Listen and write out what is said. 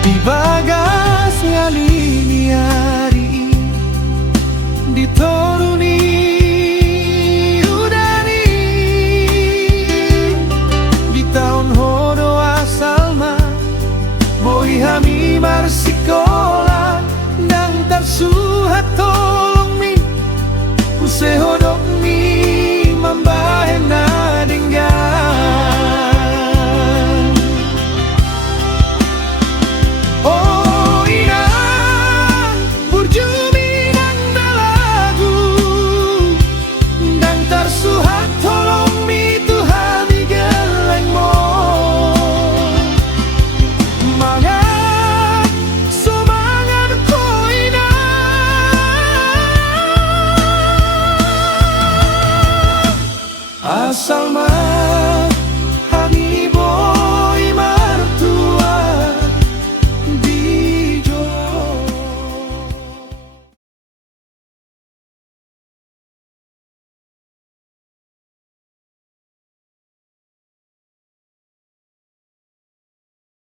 Di bagas ngalini hari dituruni udari di tahun hodo asal mah boy hami marsikola nang tarsuhat tolong mi use hodok mi mambahen na denggan. Oh ina burjumi nang dalagu nang tarsuhat tolong mi Tuhan geleng mo mangat semangat ko ina asal